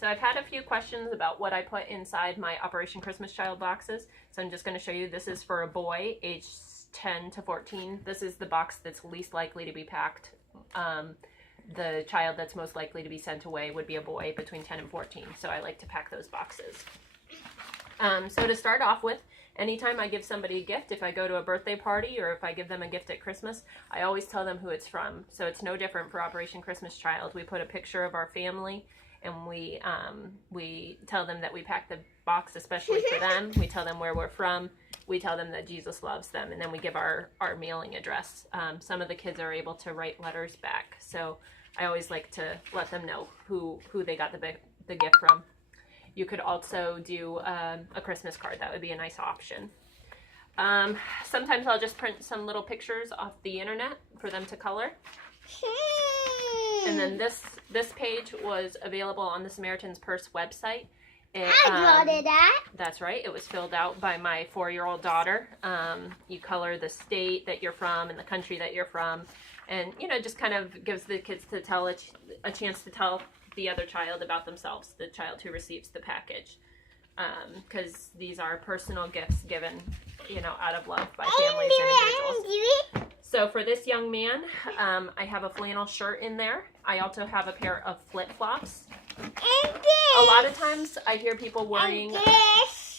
so I've had a few questions about what I put inside my Operation Christmas Child boxes. So I'm just going to show you. This is for a boy, age 10 to 14. This is the box that's least likely to be packed. The child that's most likely to be sent away would be a boy between 10 and 14. So I like to pack those boxes. So to start off with, anytime I give somebody a gift, if I go to a birthday party or if I give them a gift at Christmas, I always tell them who it's from. So it's no different for Operation Christmas Child. We put a picture of our family and we tell them that we packed the box especially for them. We tell them where we're from. We tell them that Jesus loves them, and then we give our mailing address. Some of the kids are able to write letters back, so I always like to let them know who they got the gift from. You could also do a Christmas card. That would be a nice option. Sometimes I'll just print some little pictures off the internet for them to color. And then this page was available on the Samaritan's Purse website. I got it at. That's right. It was filled out by my 4-year-old daughter. You color the state that you're from and the country that you're from. And, you know, just kind of gives the kids to tell a chance to tell the other child about themselves, the child who receives the package. Because these are personal gifts given, you know, out of love by families and individuals. So for this young man, I have a flannel shirt in there. I also have a pair of flip-flops. A lot of times I hear people worrying.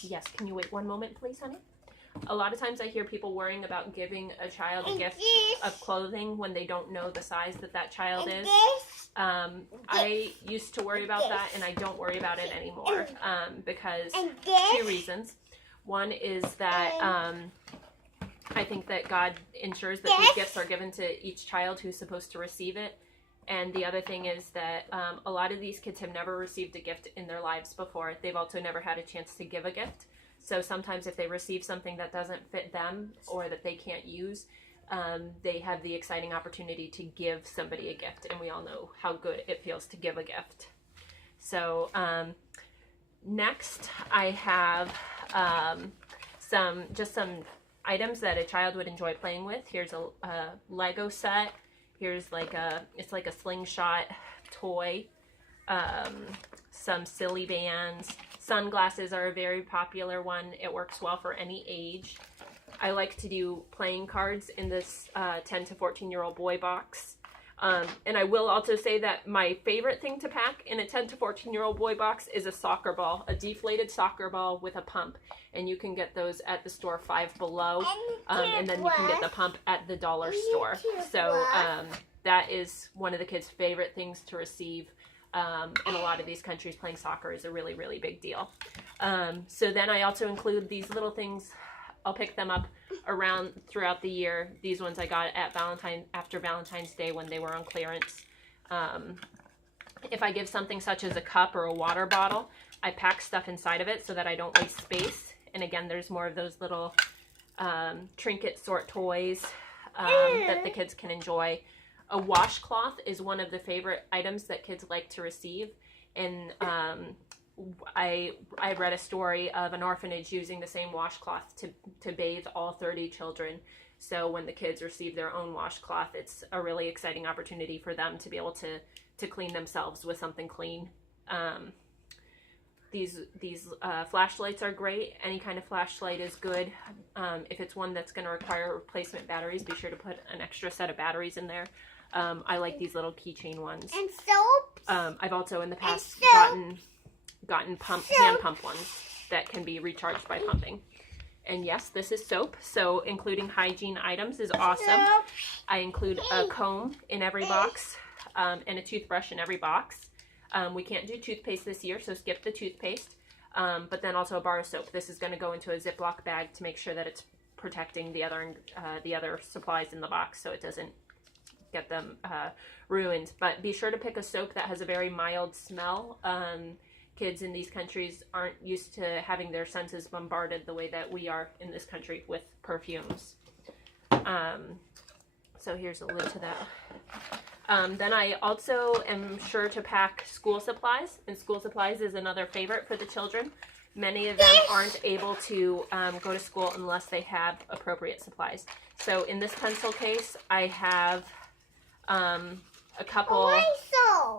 Yes, can you wait one moment, please, honey? A lot of times I hear people worrying about giving a child a gift of clothing when they don't know the size that child is. I used to worry about that, and I don't worry about it anymore because 2 reasons. One is that I think that God ensures that these gifts are given to each child who's supposed to receive it. And the other thing is that a lot of these kids have never received a gift in their lives before. They've also never had a chance to give a gift. So sometimes if they receive something that doesn't fit them or that they can't use, they have the exciting opportunity to give somebody a gift. And we all know how good it feels to give a gift. So next I have some items that a child would enjoy playing with. Here's a Lego set. Here's it's like a slingshot toy. Some silly bands. Sunglasses are a very popular one. It works well for any age. I like to do playing cards in this 10 to 14-year-old boy box. And I will also say that my favorite thing to pack in a 10 to 14-year-old boy box is a soccer ball, a deflated soccer ball with a pump. And you can get those at the store Five Below. And then you can get the pump at the dollar store. So that is one of the kids' favorite things to receive. In a lot of these countries, playing soccer is a really, really big deal. So then I also include these little things. I'll pick them up throughout the year. These ones I got at after Valentine's Day when they were on clearance. If I give something such as a cup or a water bottle, I pack stuff inside of it so that I don't waste space. And again, there's more of those little trinket sort toys that the kids can enjoy. A washcloth is one of the favorite items that kids like to receive. And I read a story of an orphanage using the same washcloth to bathe all 30 children. So when the kids receive their own washcloth, it's a really exciting opportunity for them to be able to clean themselves with something clean. These flashlights are great. Any kind of flashlight is good. If it's one that's going to require replacement batteries, be sure to put an extra set of batteries in there. I like these little keychain ones. And soap. I've also in the past gotten hand pump ones that can be recharged by pumping. And yes, this is soap, so including hygiene items is awesome. I include a comb in every box and a toothbrush in every box. We can't do toothpaste this year, so skip the toothpaste. But then also a bar of soap. This is going to go into a Ziploc bag to make sure that it's protecting the other supplies in the box so it doesn't get them ruined. But be sure to pick a soap that has a very mild smell. Kids in these countries aren't used to having their senses bombarded the way that we are in this country with perfumes. So here's a lid to that. Then I also am sure to pack school supplies, and school supplies is another favorite for the children. Many of them aren't able to go to school unless they have appropriate supplies. So in this pencil case, I have a couple,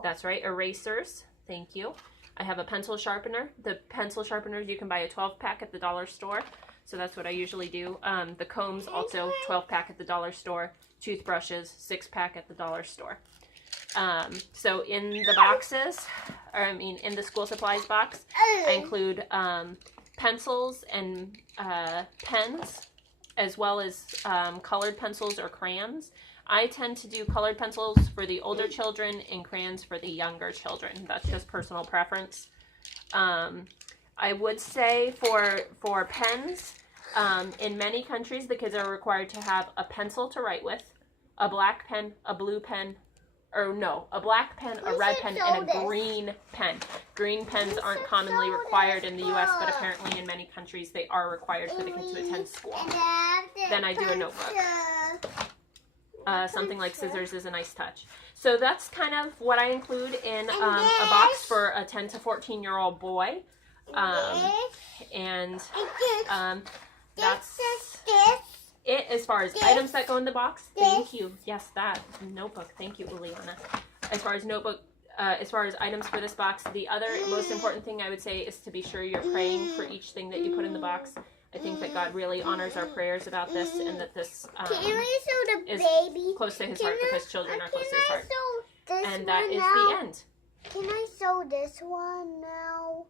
that's right, erasers, thank you. I have a pencil sharpener. The pencil sharpeners, you can buy a 12-pack at the dollar store. So that's what I usually do. The combs, also 12-pack at the dollar store. Toothbrushes, 6-pack at the dollar store. So in the boxes, in the school supplies box, I include pencils and pens, as well as colored pencils or crayons. I tend to do colored pencils for the older children and crayons for the younger children. That's just personal preference. I would say for pens, in many countries, the kids are required to have a pencil to write with, a black pen, a blue pen, a black pen, a red pen, and a green pen. Green pens aren't commonly required in the U.S., but apparently in many countries they are required for the kids to attend school. Then I do a notebook. Something like scissors is a nice touch. So that's kind of what I include in a box for a 10 to 14-year-old boy. That's it as far as items that go in the box. Thank you. Yes, that notebook. Thank you, Uliana. As far as items for this box, the other most important thing I would say is to be sure you're praying for each thing that you put in the box. I think that God really honors our prayers about this, and that this is close to His heart because children are close to His heart. And that is the end. Can I sew this one now?